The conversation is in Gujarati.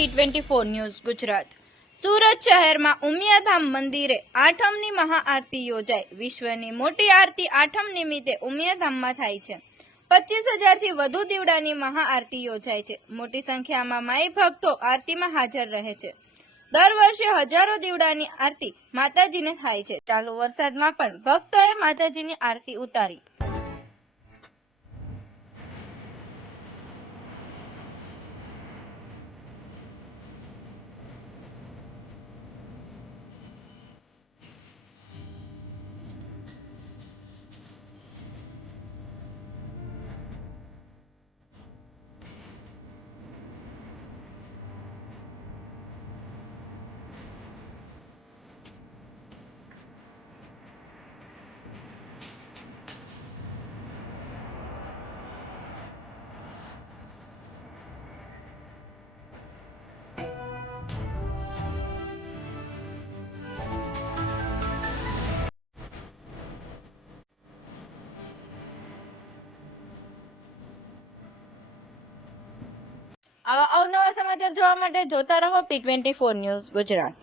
P24 news Gujarat. સુરત શહેરમાં ઉમિયાધામ મંદિરે આઠમની મહાઆરતી યોજાઈ। વિશ્વની મોટી આરતી આઠમ નિમિત્તે ઉમિયાધામમાં થાય છે। 25,000 થી વધુ દીવડાની મહાઆરતી યોજાય છે। મોટી સંખ્યામાં માઈ ભક્તો આરતીમાં હાજર રહે છે। દર વર્ષે હજારો દીવડાની આરતી માતાજીને થાય છે। ચાલુ વરસાદમાં પણ ભક્તોએ માતાજીની આરતી ઉતારી। આવા અવનવા સમાચાર જોવા માટે જોતા રહો P24 ન્યૂઝ ગુજરાત।